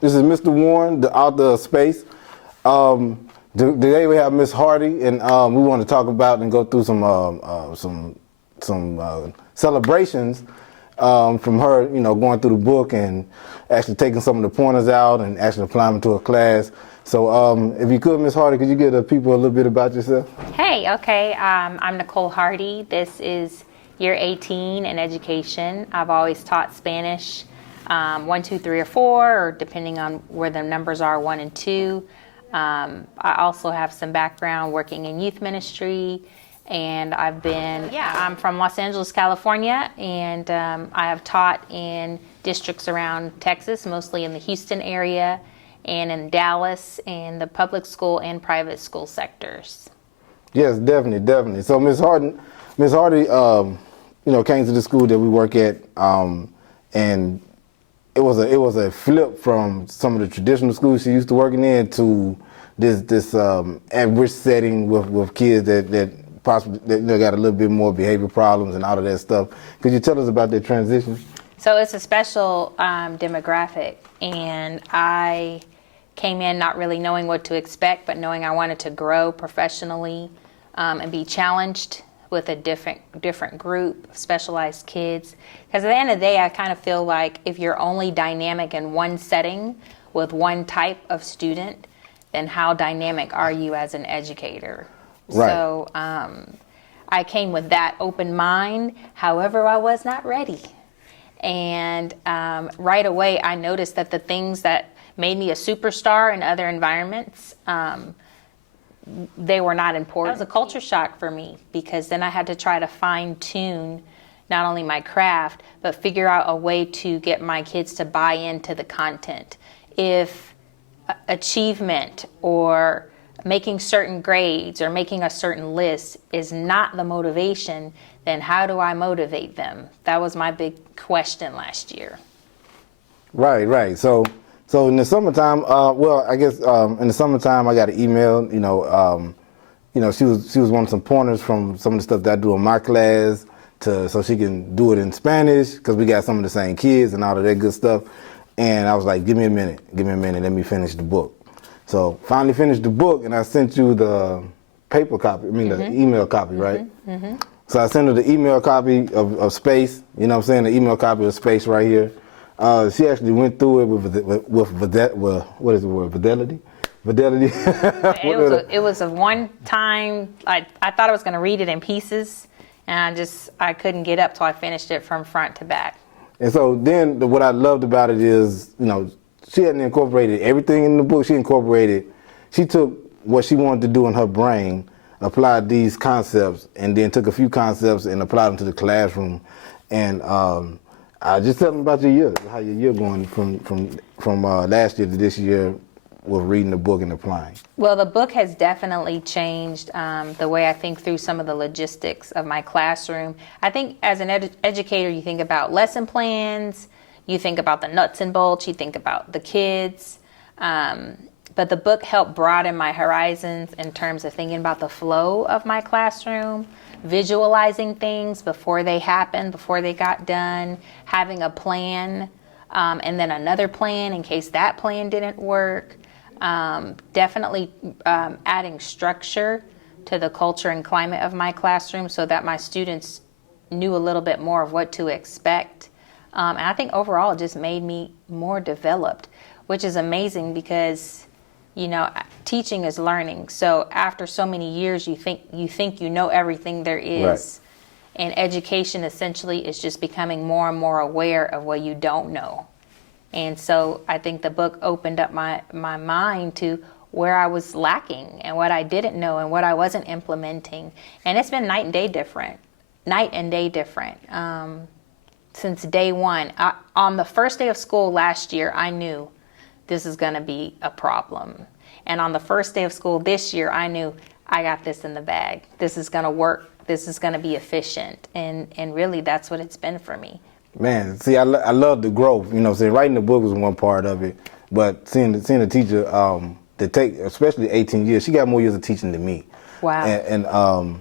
This is Mr. Warren, the author of S.P.A.C.E. Today we have Miss Hardy, and we want to talk about and go through some celebrations from her, going through the book and actually taking some of the pointers out and actually applying them to a class. So if you could, Miss Hardy, could you give the people a little bit about yourself? Hey, okay. I'm Nicole Hardy. This is year 18 in education. I've always taught Spanish 1, 2, 3, or 4, or depending on where the numbers are, 1 and 2. I also have some background working in youth ministry, and I'm from Los Angeles, California, and I have taught in districts around Texas, mostly in the Houston area, and in Dallas, in the public school and private school sectors. Yes, definitely. So Miss Hardy, came to the school that we work at, and it was a flip from some of the traditional schools she used to working in to this at-risk setting with kids that possibly got a little bit more behavior problems and all of that stuff. Could you tell us about that transition? So it's a special demographic, and I came in not really knowing what to expect, but knowing I wanted to grow professionally and be challenged with a different group of specialized kids. Because at the end of the day, I kind of feel like if you're only dynamic in one setting with one type of student, then how dynamic are you as an educator? Right. So I came with that open mind. However, I was not ready. And right away, I noticed that the things that made me a superstar in other environments, they were not important. It was a culture shock for me, because then I had to try to fine tune not only my craft, but figure out a way to get my kids to buy into the content. If achievement or making certain grades or making a certain list is not the motivation, then how do I motivate them? That was my big question last year. Right. So in the summertime, in the summertime, I got an email. She was wanting some pointers from some of the stuff that I do in my class, so she can do it in Spanish, because we got some of the same kids and all of that good stuff. And I was like, give me a minute, let me finish the book. So finally finished the book, and I sent you the paper copy. The email copy, right? Mm-hmm. So I sent her the email copy of S.P.A.C.E. The email copy of S.P.A.C.E. right here. She actually went through it what is the word? Fidelity? It was a one time. I thought I was going to read it in pieces, and I couldn't get up till I finished it from front to back. And so then what I loved about it is, she hadn't incorporated everything in the book. She took what she wanted to do in her brain, applied these concepts, and then took a few concepts and applied them to the classroom. And just tell them about your year, how your year going from last year to this year with reading the book and applying. Well, the book has definitely changed the way I think through some of the logistics of my classroom. I think as an educator, you think about lesson plans, you think about the nuts and bolts, you think about the kids. But the book helped broaden my horizons in terms of thinking about the flow of my classroom, visualizing things before they happened, before they got done, having a plan, and then another plan in case that plan didn't work. Definitely adding structure to the culture and climate of my classroom so that my students knew a little bit more of what to expect. And I think overall it just made me more developed, which is amazing because, teaching is learning. So after so many years, you think you know everything there is. Right. And education essentially is just becoming more and more aware of what you don't know. And so I think the book opened up my mind to where I was lacking and what I didn't know and what I wasn't implementing. And it's been night and day different. Since day one. On the first day of school last year, I knew this is going to be a problem. And on the first day of school this year, I knew I got this in the bag. This is going to work. This is going to be efficient. And really, that's what it's been for me. Man, see, I love the growth. Writing the book was one part of it, but seeing the teacher that take, especially 18 years, she got more years of teaching than me. Wow. And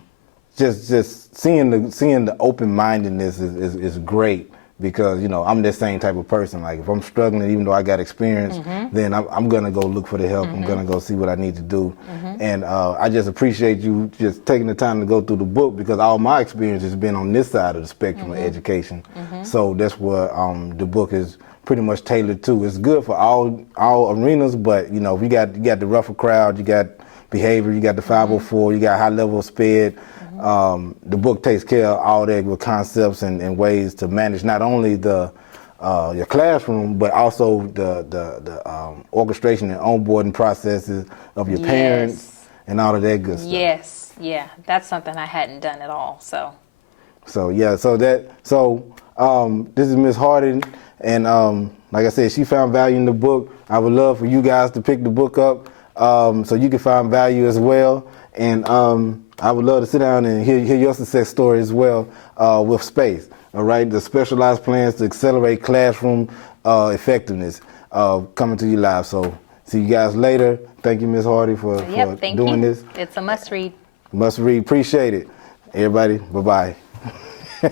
just seeing the open-mindedness is great, because I'm that same type of person. Like if I'm struggling, even though I got experience, then I'm gonna go look for the help. I'm gonna go see what I need to do. And I just appreciate you just taking the time to go through the book, because all my experience has been on this side of the spectrum of education. So that's what the book is pretty much tailored to. It's good for all arenas, but if you got the rougher crowd, you got behavior, you got the 504, you got high level SPED. The book takes care of all that with concepts and ways to manage not only your classroom, but also the orchestration and onboarding processes of your parents and all of that good stuff. Yes, yeah, that's something I hadn't done at all. So this is Miss Harding, and like I said, she found value in the book. I would love for you guys to pick the book up so you can find value as well. And I would love to sit down and hear your success story as well with S.P.A.C.E. All right, the specialized plans to accelerate classroom effectiveness coming to you live. So see you guys later. Thank you, Ms. Hardy, for doing this. It's a must read. Must read. Appreciate it. Everybody, bye-bye. Yeah.